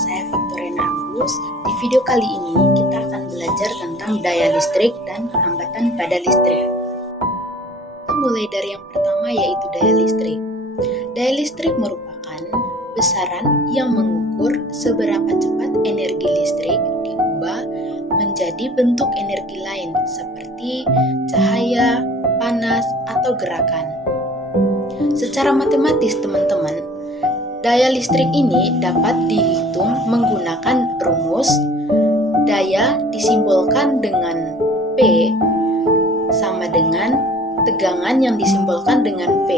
saya Victoriana Agus. Di video kali ini kita akan belajar tentang daya listrik dan hambatan pada listrik. Kita mulai dari yang pertama, yaitu daya listrik. Daya listrik merupakan besaran yang mengukur seberapa cepat energi listrik diubah menjadi bentuk energi lain seperti cahaya, panas, atau gerakan. Secara matematis, teman-teman, daya listrik ini dapat dihitung menggunakan rumus daya disimbolkan dengan P sama dengan tegangan yang disimbolkan dengan V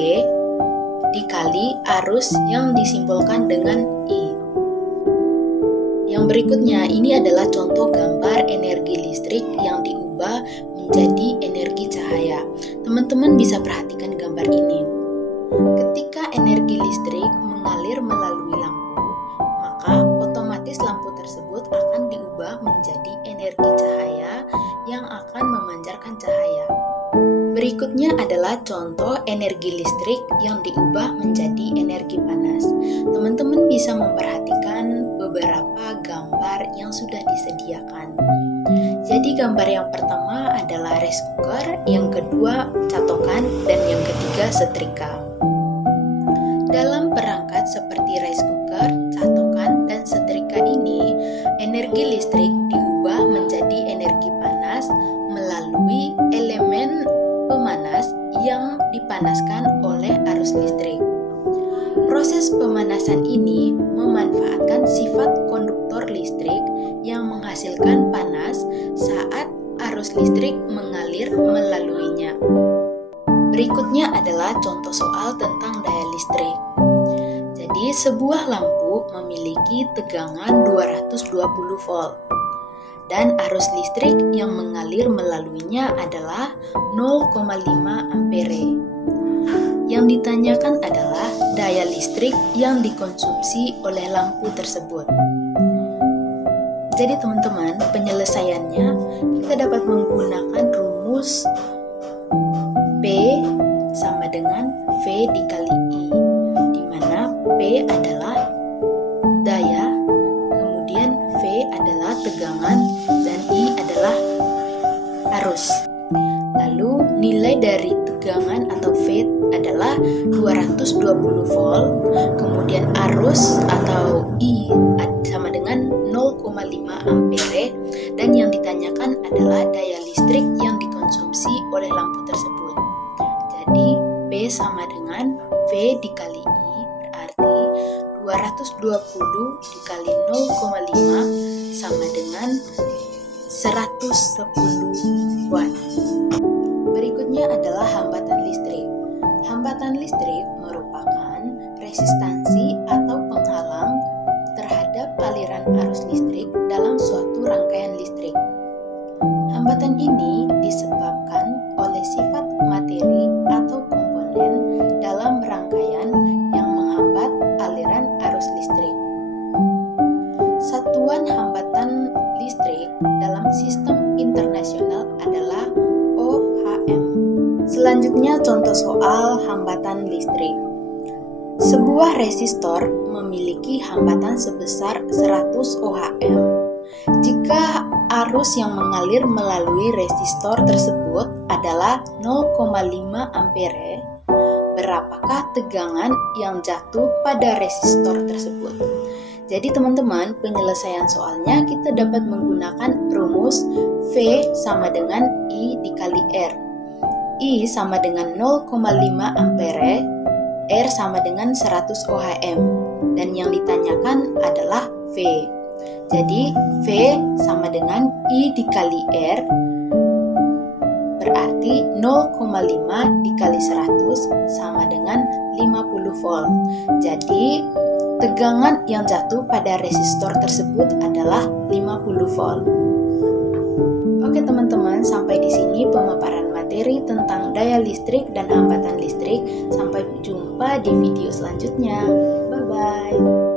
dikali arus yang disimbolkan dengan I. Yang berikutnya, ini adalah contoh gambar energi listrik yang diubah menjadi energi cahaya. Teman-teman bisa perhatikan gambar ini. Ketika energi listrik mengalir melalui lampu, maka otomatis lampu tersebut akan diubah menjadi energi cahaya yang akan memancarkan cahaya. Berikutnya adalah contoh energi listrik yang diubah menjadi energi panas. Teman-teman bisa memperhatikan beberapa gambar yang sudah disediakan. Jadi gambar yang pertama adalah rice cooker, yang kedua catokan, dan yang ketiga setrika. Dalam perangkat seperti rice cooker, catokan, dan setrika ini, energi listrik diubah menjadi energi panas melalui elemen pemanas yang dipanaskan oleh arus listrik. Proses pemanasan ini memanfaatkan sifat konduktor listrik yang menghasilkan panas saat arus listrik mengalir melaluinya. Berikutnya adalah contoh soal tentang daya listrik. Jadi, sebuah lampu memiliki tegangan 220 volt dan arus listrik yang mengalir melaluinya adalah 0,5 ampere. Yang ditanyakan adalah daya listrik yang dikonsumsi oleh lampu tersebut. Jadi teman-teman, penyelesaiannya kita dapat menggunakan rumus P sama dengan V dikali I, di mana P adalah daya, kemudian V adalah tegangan, dan I adalah arus. Lalu nilai dari tegangan atau V adalah 220 volt, kemudian arus atau I sama dengan 0,5 ampere, dan yang ditanyakan adalah daya listrik yang dikonsumsi oleh lampu tersebut. Jadi P sama dengan V dikali I, berarti 220 dikali 0,5 sama dengan 110 watt. Berikutnya adalah hambatan listrik. Hambatan listrik merupakan resistansi atau penghalang terhadap aliran arus listrik dalam suatu rangkaian listrik. Hambatan ini disebabkan oleh sifat materi atau komponen dalam rangkaian yang menghambat aliran arus listrik. Satuan hambatan listrik dalam sistem internasional adalah ohm. Selanjutnya contoh soal hambatan listrik. Sebuah resistor memiliki hambatan sebesar 100 ohm. Jika arus yang mengalir melalui resistor tersebut adalah 0,5 ampere, berapakah tegangan yang jatuh pada resistor tersebut? Jadi teman-teman, penyelesaian soalnya kita dapat menggunakan rumus V sama dengan I dikali R. I sama dengan 0,5 ampere, R sama dengan 100 ohm, dan yang ditanyakan adalah V. Jadi V sama dengan I dikali R, berarti 0,5 dikali 100 sama dengan 50 volt. Jadi tegangan yang jatuh pada resistor tersebut adalah 50 volt. Oke teman-teman, sampai di sini pemaparan materi tentang daya listrik dan hambatan listrik. Sampai jumpa di video selanjutnya. Bye-bye.